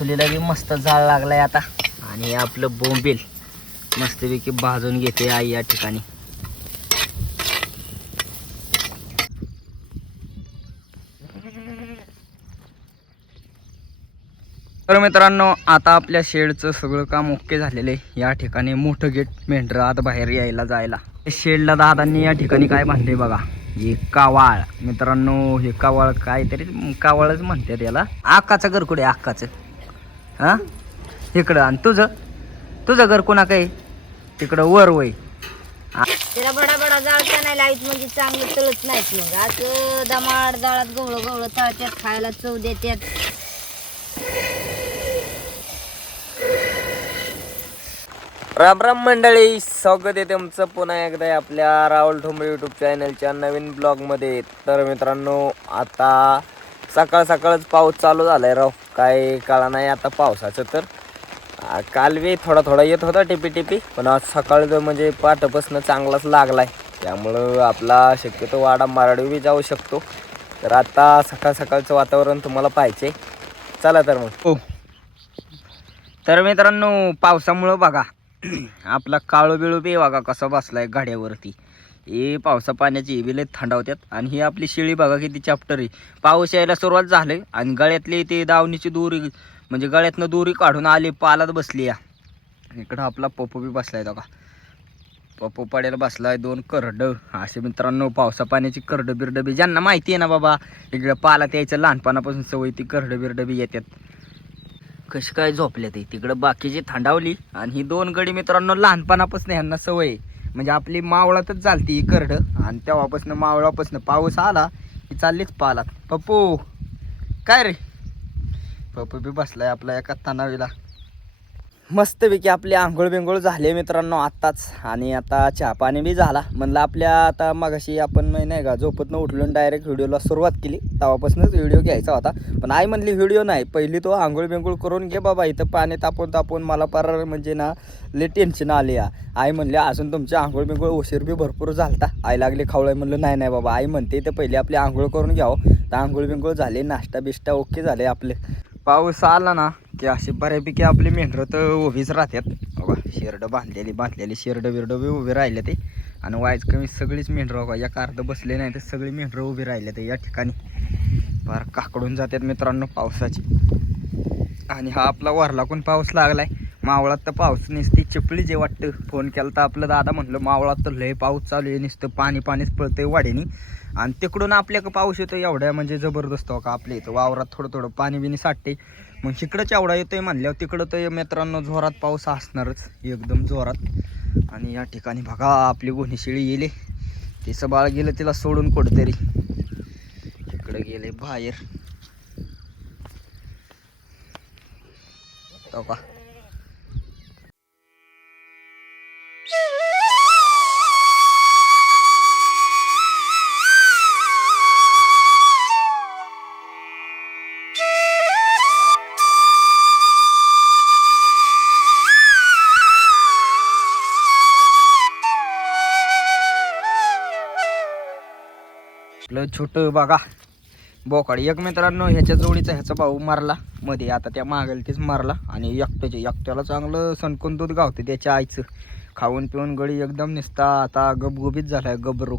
चुलीला बी मस्त जाळ लागलाय आता. आणि हे आपलं बोंबील मस्तपैकी भाजून घेते आई या ठिकाणी. तर मित्रांनो आता आपल्या शेडचं सगळं काम ओके झालेलं आहे. या ठिकाणी मोठं गेट मेंढरं आता बाहेर यायला जायला. शेडला दादांनी या ठिकाणी काय बांधले बघा? हे कावाळ. मित्रांनो हे कावाळ काहीतरी कावाळच म्हणतात याला. आकाचं घर कुठे आकाचं. हा? इकडं आणि तुझं. तुझं घर कोणा काय तिकडं वर वय. त्याला बडा बडा जाळ नाही लाईत म्हणजे चांगलं तळत नाहीत मग. असं दमाड जाळात गवळं गवळं तळत्यात खायला चव देतात राम राम मंडळी स्वागत आहे तुमचं पुन्हा एकदा आपल्या राहुल ठोंबरे यूट्यूब चॅनलच्या नवीन ब्लॉगमध्ये तर मित्रांनो आता सकाळ सकाळच पाऊस चालू झालाय राव. काय कळा नाही आता पावसाचं तर. आ, काल बी थोडा थोडा येत होता टिपी टिपी पण आज सकाळचं जो म्हणजे पाठपासनं चांगलाच लागलाय. त्यामुळं आपला शक्यतो वाडा माराडी बी जाऊ शकतो. तर आता सकाळ सकाळचं वातावरण तुम्हाला पाहिजे चला तर मग. हो. तर मित्रांनो पावसामुळं बघा आपला काळू बिळू बी बघा कसा बसलाय गाड्यावरती. हे पावसा पाण्याची हे बी लय थंडावत्यात आणि ही आपली शेळी बघा किती चॅप्टर आहे. पाऊस यायला सुरुवात झाली आणि गळ्यातली ते दावणीची दोरी म्हणजे गळ्यातनं दोरी काढून आली पालात बसली या. इकडं आपला पप्पू बी बसलाय बघा. पप्पू पाड्याला बसलाय दोन करड. असे मित्रांनो पावसा पाण्याची करड बिरड बी ज्यांना माहिती आहे ना बाबा इकडं पालात यायचं लहानपणापासून सवय ती करड बिरडबी येतात कशी काय झोपल्या ते तिकडं बाकीची थंडावली आणि ही दोन गडी मित्रांनो लहानपणापासून ह्यांना सवय आहे. म्हणजे आपली मावळातच चालती ही करड. आणि तेव्हापासून मावळापासून पाऊस आला की चाललीच पालात. पप्पू काय रे? पप्पू बी बसलाय आपला एका तणावीला मस्तपैकी आपली आंघोळ बिंघोळ झाले मित्रांनो आत्ताच. आणि आता चहा पाणी बी झाला. म्हणलं आपल्या आता मगाशी आपण नाही का झोपतनं उठलो डायरेक्ट व्हिडिओला सुरुवात केली. तेव्हापासूनच व्हिडिओ घ्यायचा होता. पण आई म्हणली व्हिडिओ नाही. पहिली तो आंघोळ बिंघोळ करून घे बाबा. इथं पाणी तापून तापून मला पार म्हणजे ना लय टेन्शन आले या. आई म्हणली अजून तुमची आंघोळ बिंघोळ उशीर बी भरपूर झालता. आई लागली खावळं म्हणलं नाही नाही बाबा. आई म्हणते तर पहिले आपली आंघोळ करून घ्यावं. तर आंघोळ बिंघोळ झाले नाश्ता बिष्टा ओके झाले आपले. पाऊस आला ना की अशी बऱ्यापैकी आपली मेंढरं तर उभीच राहतात. बघा शेरडं बांधलेली बांधलेली शेरडं बिरडं बी उभी राहिले ते. आणि वायच कमी सगळीच मेंढरं बघा या अर्ध बसले नाही तर सगळी मेंढरं उभी राहिले ते या ठिकाणी. फार काकडून जातात मित्रांनो पावसाची. आणि हा आपला वरलाकून पाऊस लागलाय? मावळात तर पाऊस नुसती चिपळी जे वाटतं. फोन केला तर आपलं दादा म्हणलं मावळात तर लय पाऊस चालू आहे नसतं पाणी पाणीच पळतंय वाढेनी. आणि तिकडून आपल्याकडं पाऊस येतो एवढ्या म्हणजे जबरदस्त हो का आपल्या इथं. वावरात थोडं थोडं पाणी बिणी साठते मग तिकडंच एवढा येतोय म्हणल्यावर तिकडं तर मित्रांनो जोरात पाऊस असणारच एकदम जोरात. आणि या ठिकाणी बघा आपली गोणीशिळी गेली तिचं बाळ गेलं तिला सोडून कुठंतरी. इकडं गेले बाहेर. तो का छोटं बघा. बोकाड. एक मित्रांनो ह्याच्या जोडीचा ह्याचा भाऊ मारला. मध्ये आता त्या मागेल तेच मारला. आणि एकट्याचे एकट्याला चांगलं सणकून दूध गावते त्याच्या आईचं. खाऊन पिऊन गळी एकदम निसता. आता गबगुबीत झालाय गबरू.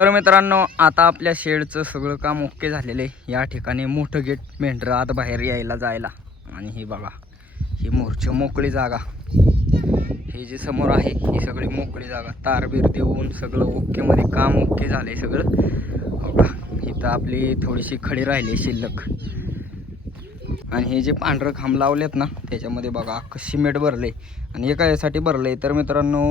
तर मित्रांनो आता आपल्या शेडचं सगळं काम ओके झालेलं आहे. या ठिकाणी मोठं गेट मेंढरं आता बाहेर यायला जायला. आणि हे बघा ही मोर्च मोकळी जागा. हे जे समोर आहे ही सगळी मोकळी जागा तारबीर देऊन सगळं ओकेमध्ये काम ओके झालंय सगळं. हो का इथं आपली थोडीशी खडी राहिली शिल्लक. आणि हे जे पांढरं खांब लावलेत ना त्याच्यामध्ये बघा अख्खं सिमेंट आहे आणि हे यासाठी आहे तर मित्रांनो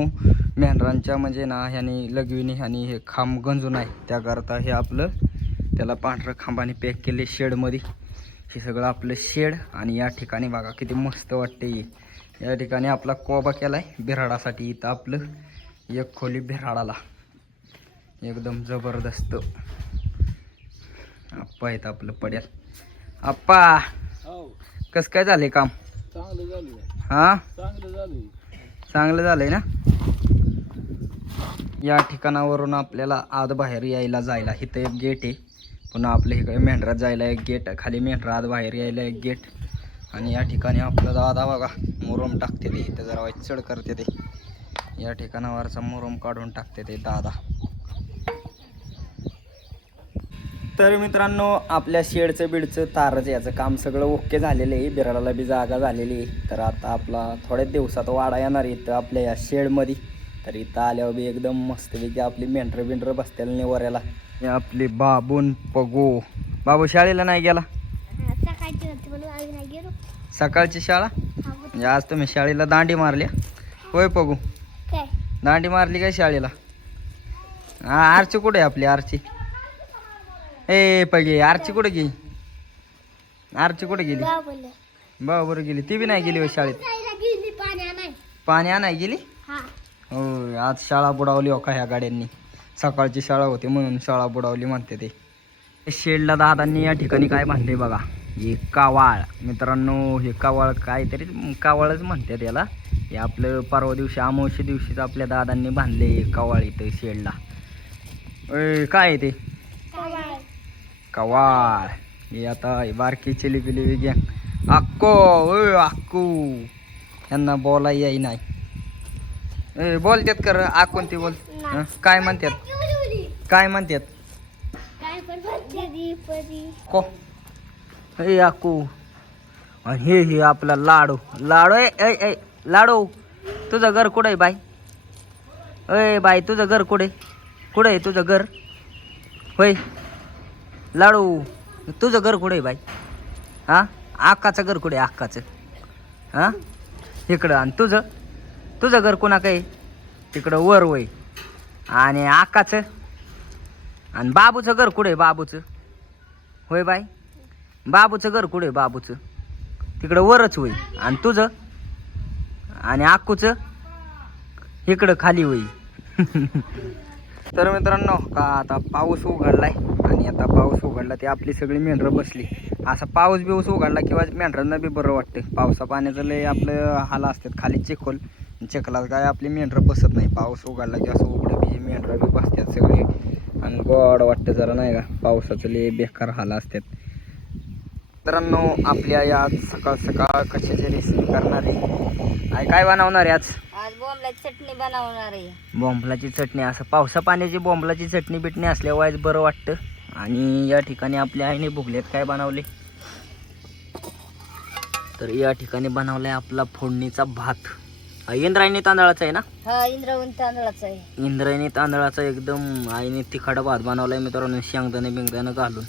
मेंढरांच्या म्हणजे ना ह्यानी लगविनी ह्यानी हे खांब गंजून आहे. त्याकरता हे आपलं त्याला पांढरं खांबाने पॅक केले शेडमध्ये. हे सगळं आपलं शेड आणि या ठिकाणी बघा किती मस्त वाटते या ठिकाणी आपला कोबा केला आहे बिराडासाठी. इथं आपलं एक खोली बिराडाला. एकदम जबरदस्त. आप्पा येतं आपलं पड्यात आप्पा! कसं काय झालंय काम? हां? चांगलं झालं चांगलं झालंय ना? या ठिकाणावरून आपल्याला आत बाहेर यायला जायला. इथं एक गेट आहे. पुन्हा आपल्या इकडे मेंढरात जायला एक गेट खाली मेंढरा आत बाहेर यायला एक गेट आणि या ठिकाणी आपलं दादा बघा मुरुम टाकते ते. इथं जरा वाईट चढ करते ते. या ठिकाणावरचा मुरम काढून टाकते ते दादा. तर मित्रांनो आपल्या शेडचं बिडचं तारचं याचं काम सगळं ओके झालेलं आहे. बिराडाला बी जागा झालेली आहे. तर आता आपला थोड्याच दिवसात वाडा येणार इथं आपल्या या शेडमध्ये. तर इथं आल्यावर बी एकदम मस्तपैकी आपली मेंढर बिंढर बसतेला नेवऱ्याला. हे आपली बाबून पगो. बाबू शाळेला नाही गेला सकाळची होती म्हणून आम्ही नाही गेलो सकाळची शाळा? म्हणजे आज तुम्ही शाळेला दांडी मारली. होय पगू. काय? दांडी मारली काय शाळेला? हा आरची कुठे आहे आपली आरची? ए पगे आरची कुठे गेली? आरची कुठे गेली? बरोबर गेली. ती बी नाही गेली शाळेत? गेली पाण्या नाही. पाणी आणाय गेली? हा. हो आज शाळा बुडावली हो का ह्या गाड्यांनी? सकाळची शाळा होती म्हणून शाळा बुडावली म्हणते ते. शेडला दादांनी या ठिकाणी काय बांधले बघा. हे कावाळ. मित्रांनो हे कावाळ काहीतरी कावाळच म्हणतात याला. हे आपलं परवा दिवशी अमावस्या दिवशीच आपल्या दादांनी बांधले कावाळ इथं शेडला. काय आहे ते? कवाळ. हे आता बारकी चिली पिली वेगळ्या अक्को ओय अक्कू. यांना बोला याय नाही. ए, बोलतात कर आकून ती बोल? काय म्हणतात काय म्हणतात को? हे आकू आणि हे हे आपला लाडू. लाडू ए ए लाडू. तुझं घर कुठं आहे बाई? अय बाई तुझं घर कुठे? कुठं आहे तुझं घर? होय. लाडू. तुझं घर कुठे आहे बाई? हां? आक्काचं घर कुठे आहे आक्काचं हां? इकडं आणि तुझं? तुझं घर कोणा आहे? तिकडं वर वय. आणि आकाचं? आणि बाबूचं घर कुठे आहे बाबूचं? होय बाई? बाबूचं घर कुठे बाबूचं. तिकडं वरच होई आणि तुझं? आणि आक्कूचं इकडं खाली होई तर मित्रांनो का आता पाऊस उघडलाय? आणि आता पाऊस उघडला ते आपली सगळी मेंढरं बसली. असा पाऊस बिऊस उघडला किंवा मेंढरांना बी बरं वाटतं पावसा पाण्याचं लय आपलं हाल असतात. खाली चिखोल. चिखलात काय आपली मेंढरं बसत नाही. पाऊस उघडला की असं उघडं बी मेंढरं बी बसतात सगळी. आणि गोड वाटतं जरा नाही का? पावसाचं लय बेकार हाल असतात. मित्रांनो आपल्या या सकाळ सकाळ कशाची रेसिपी करणार? आहे काय काय बनवणार आहे आज? आज बोंबला चटणी बनवणार आहे. बोंबलाची चटणी. असं पावसा पाण्याची बोंबलाची चटणी बिटणी असल्यावर आज बरं वाटतं. आणि या ठिकाणी आपल्या आईने भुगल्यात काय बनवले? तर या ठिकाणी बनवलाय आपला फोडणीचा भात. इंद्रायणी तांदळाचा आहे ना? हा इंद्रवंत तांदळाचा आहे. इंद्रायणी तांदळाचा एकदम आईने तिखट भात बनवलाय मित्रांनो शेंगदाणे बिंगदाणे घालून.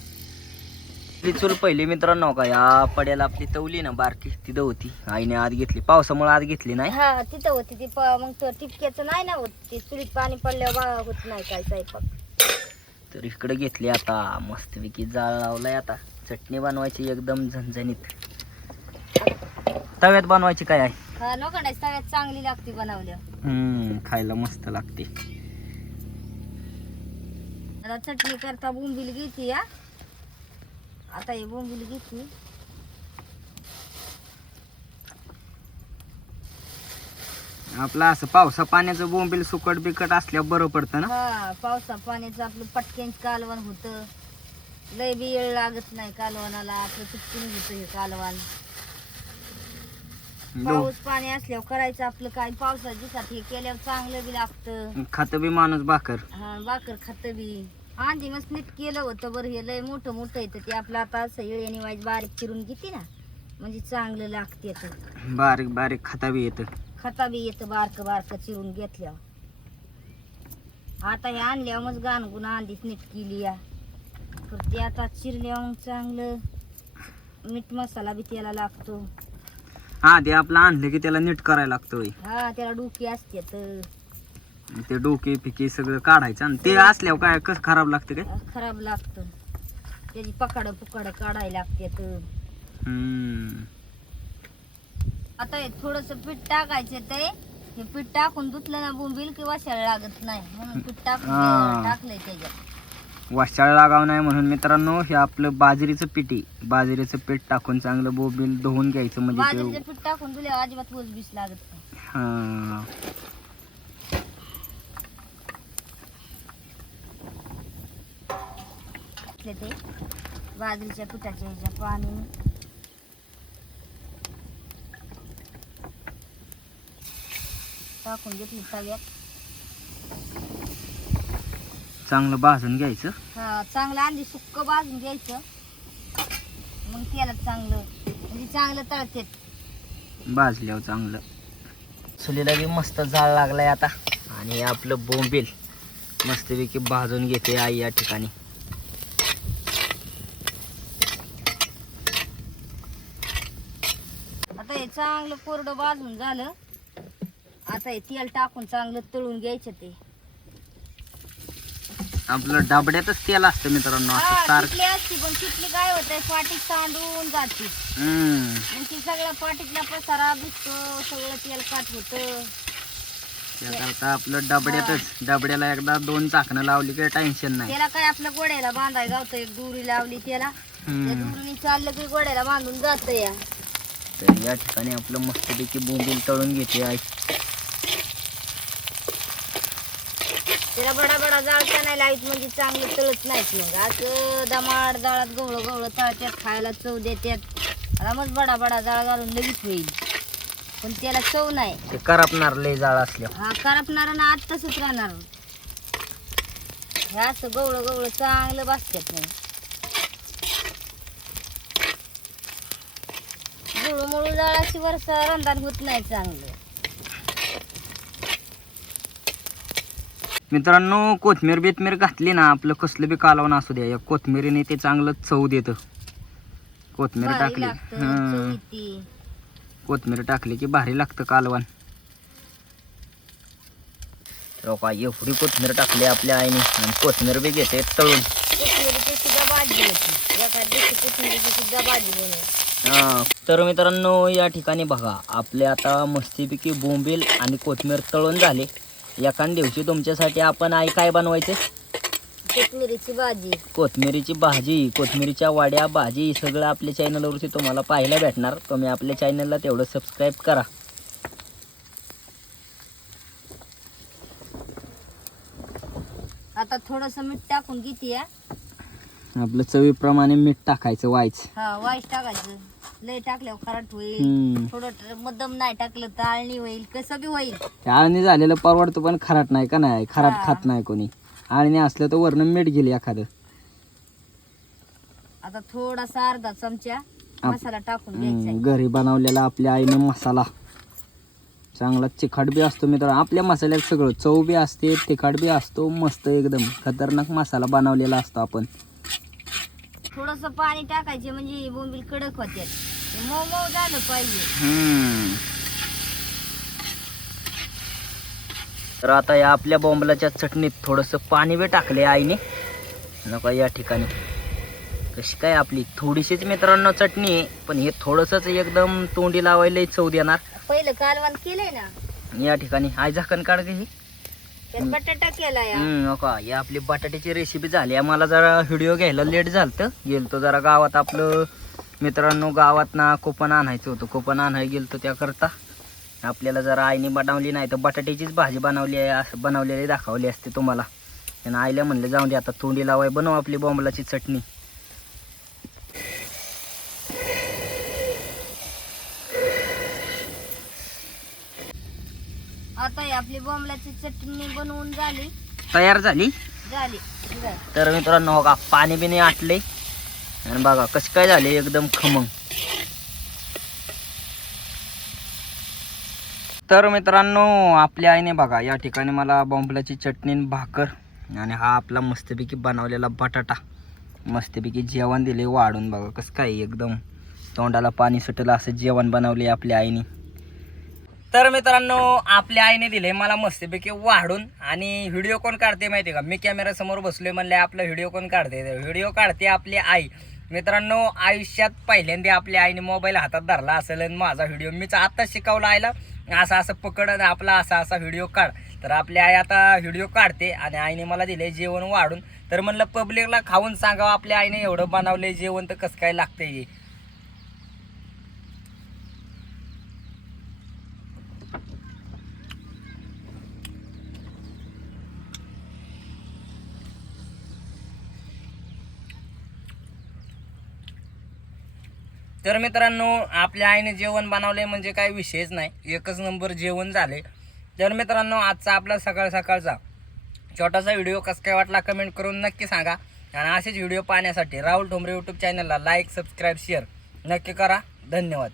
ती चूल पहिली मित्रांनो का या पड्याला आपली तवली ना बारकी. तिथं होती. आईने आत घेतली. पावसामुळे आत घेतली नाही. हा तिथं होती ती प- मग तो टिपक्याचं नाही ना होत. ते चुलीत पाणी पडल्यावर बा- होत नाही काय स्वयंपाक. तर इकडे घेतली आता. मस्तपैकी जाळ लावलाय आता. चटणी बनवायची एकदम झणझणीत. तव्यात बनवायची काय आहे हा नको नाही सगळ्यात चांगली लागते बनवल्या हम्म, खायला मस्त लागते. आता चटणी करता बोंबील घेते या आता हे बोंबील घेते आपलं असं पावसा पाण्याचं बोंबील सुकट बिकट असल्यावर बरं पडतं ना? हा पावसा पाण्याचं आपलं पटक्यान कालवण होतं. लय बी वेळ लागत नाही कालवणाला आपलं चुटकीन होतं हे कालवण. पाऊस पाणी असल्यावर करायचं आपलं काय? पावसाच्या दिवसात हे केल्यावर चांगलं बी लागतं. खातं बी माणूस भाकर. हा बाकर खात बी. आधी मस्त नीट केलं होतं बरं हे लय मोठं मोठं येतं ते आपलं आता असं येळ्याने वाईज बारीक चिरून घेते ना म्हणजे चांगलं लागते ते. बारीक बारीक खाता बी येतं. खाता बी येतं बारकं बारकं चिरून घेतल्यावर. आता हे आणल्यावर मग गाणगुण आधीच नीट केली या. तर ते आता चिरल्यावर मग चांगलं मीठ मसाला बी त्याला लागतो. हा ते आपलं आणलं की त्याला नीट करायला लागतं होय. हा त्याला डुकी असते तर ते डोके पिके सगळं काढायचं आणि ते असल्यावर काय कसं खराब लागतं काय? खराब लागतं. त्याची पकाड पुकाड काढायला लागते तर. हम्म. आता हे थोडस पीठ टाकायचं ते. हे पीठ टाकून धुतलं ना बोंबील किंवा शेळ लागत नाही. म्हणून पीठ टाकून हा. टाकलंय त्याच्यात. वाशाळ लागाव नाही म्हणून मित्रांनो हे आपलं बाजरीचं पीठ बाजरीचं पीठ टाकून चांगलं बोबील धुवून घ्यायचं म्हणजे बाजरीचं ते पीठ टाकून दिले अजिबात ऊस बीस लागत नाही. हा. घेतले ते. बाजरीच्या पिठाच्या ह्याच्या पाणी. टाकून घेतले तव्यात. चांगलं भाजून घ्यायचं. हा चांगलं आधी सुक्क भाजून घ्यायचं. मग त्याला चांगलं म्हणजे चांगलं तळते. भाजल्यावर चांगलं. चुलीला बी मस्त जाळ लागलाय आता. आणि आपलं बोंबील. मस्तपैकी भाजून घेते आई या ठिकाणी. आता हे चांगलं कोरडं भाजून झालं. आता हे तेल टाकून चांगलं तळून घ्यायचं ते. आपलं डाबड्यातच तेल असतं मित्रांनो हा, सारखं. असती पण किटली काय होत पाटीत सांडून जाते. हम्म. मग ती सगळ्या पाटीतला पसारा दिसतो सगळं तेल काट होत. त्याकरता आपलं डबड्यातच डबड्याला एकदा दोन चाकणं लावली की टेन्शन नाही. त्याला काय आपल्या गोड्याला बांधाय गावतं एक दुरी लावली त्याला. त्या हम्म. दुरीने चाललं की गोड्याला बांधून जात या. तर या ठिकाणी आपलं मस्तपैकी बोंबील तळून घेते आई. त्याला बडा बडा जाळता नाही म्हणजे चांगलं तळत नाहीत मग. असं दमाड जाळात गवळं गवळं तळत्यात खायला चव देतात आता मग बडा बडा जाळ घालून लगेच होईल. पण त्याला चव नाही. ते करपणार लय जाळ हा करपणार ना आत तसंच राहणार. हे असं गवळं गवळं चांगलं बसतात नाही मुळू मुळू जाळाची वर्ष रंधान होत नाही चांगलं. मित्रांनो कोथमीर बिथमीर घातली ना आपलं कसलं बी कालवण असू द्या. या कोथमिरीने ते चांगलं चव देतं. कोथमीर भारी टाकली. लागतं, हं. कोथमीर टाकली की भारी लागतं कालवण. तर का एवढी कोथमीर टाकली आपल्या आईने. आणि कोथमीर बी घेते तळून. कोथिंबीरीची सुद्धा भाजी होती. एका दिवशी कोथिंबीरीची सुद्धा भाजी बनवली हा. तर मित्रांनो या ठिकाणी बघा आपले आता मस्तीपैकी बोंबील आणि कोथमीर तळून झाले. एखाद दिवशी तुमच्यासाठी आपण आई काय बनवायचे? कोथिंबीरीची भाजी. कोथमिरीची भाजी कोथमिरीच्या वाड्या भाजी सगळं आपल्या चॅनलवरती तुम्हाला पाहायला भेटणार. तुम्ही आपल्या चॅनलला तेवढं सबस्क्राईब करा. आता थोडस मीठ टाकून घेते या आपलं चवीप्रमाणे मीठ टाकायचं वायच हा टाकायचं. लय टाकल्यावर खराट होईल. हम्म. थोडं ट- मध्यम नाही टाकलं तर आळणी होईल कसं बी होईल. आळणी झालेलं परवडतं पण खराट नाही का नाही? खराट. खात नाही कोणी. आळणी असलं तर वरनं मीठ गेली एखादं. आता थोडासा अर्धा चमचा आप- मसाला टाकून घ्यायचा हम्म, घरी बनवलेला आपल्या आईने मसाला. चांगला चिकट बी असतो मित्र आपल्या मसाल्यात सगळं चव बी असते तिखट बी असतो मस्त एकदम. खतरनाक मसाला बनवलेला असतो आपण. थोडस पाणी टाकायचे म्हणजे बोंबील कडक होते. मऊ मऊ झालं पाहिजे. हम्म. तर आता या आपल्या बोंबलाच्या चटणीत थोडंसं पाणी बी टाकले आईने. नका या ठिकाणी. कशी काय आपली थोडीशीच मित्रांनो चटणी आहे पण हे थोडंसंच एकदम तोंडी लावायला चव देणार. पहिलं कालवण केलंय ना. या ठिकाणी. आई झाकण काढ गं ही. त्यात बटाटा केला या हम्म, हो का या आपली बटाट्याची रेसिपी झाली. मला जरा व्हिडिओ घ्यायला लेट झालं गेलतो जरा गावात आपलं मित्रांनो गावात ना कोपन आणायचं होतं. कोपन आणायला गेलतो त्याकरता. आपल्याला जरा आईने बनवली नाही तर बटाट्याचीच भाजी बनवली आहे असं बनवलेली दाखवली असते तुम्हाला. त्यानं आईला म्हणलं जाऊन दे आता तोंडी लावाय बनव आपली बॉम्बलाची चटणी. आपली बोंबलाची चटणी बनवून झाली. तयार झाली? झाली. झाली. तर मित्रांनो हो का पाणी बिणी आटले. आणि बघा कशी काय झाले एकदम खमंग. तर मित्रांनो आपल्या आईने बघा या ठिकाणी मला बॉम्बलाची चटणी आणि भाकर आणि हा आपला मस्तपैकी बनवलेला बटाटा मस्तपैकी जेवण दिले वाढून बघा कसं काय एकदम तोंडाला पाणी सुटलं असं जेवण बनवले आपल्या आईने. तर मित्रांनो आपल्या आईने दिले मला मस्तपैकी वाढून आणि व्हिडिओ कोण काढते माहिती का? मी कॅमेरा समोर बसलोय म्हणले आपला व्हिडिओ कोण काढते? व्हिडिओ काढते आपली आई. मित्रांनो आयुष्यात पहिल्यांदा आपल्या आईने मोबाईल हातात धरला असेल आणि माझा व्हिडिओ मीच आत्ताच शिकवला आईला. असा असं पकड आणि आपला असा असा व्हिडिओ काढ. तर आपली आई आता व्हिडिओ काढते आणि आईने मला दिले जेवण वाढून. तर म्हणलं पब्लिकला खाऊन सांगावं आपल्या आईने एवढं बनवलंय जेवण तर कसं काय लागतंय तर मित्रांनो आपल्या आईने जेवण बनवले म्हणजे काही विषयच नाही. एकच नंबर जेवण झाले. तर मित्रांनो आजचा आपला सकाळ सकाळचा छोटासा व्हिडिओ कसं काय वाटला कमेंट करून नक्की सांगा. आणि असेच व्हिडिओ पाहण्यासाठी राहुल ठोंबरे यूट्यूब चॅनलला लाईक सबस्क्राईब शेअर नक्की करा. धन्यवाद.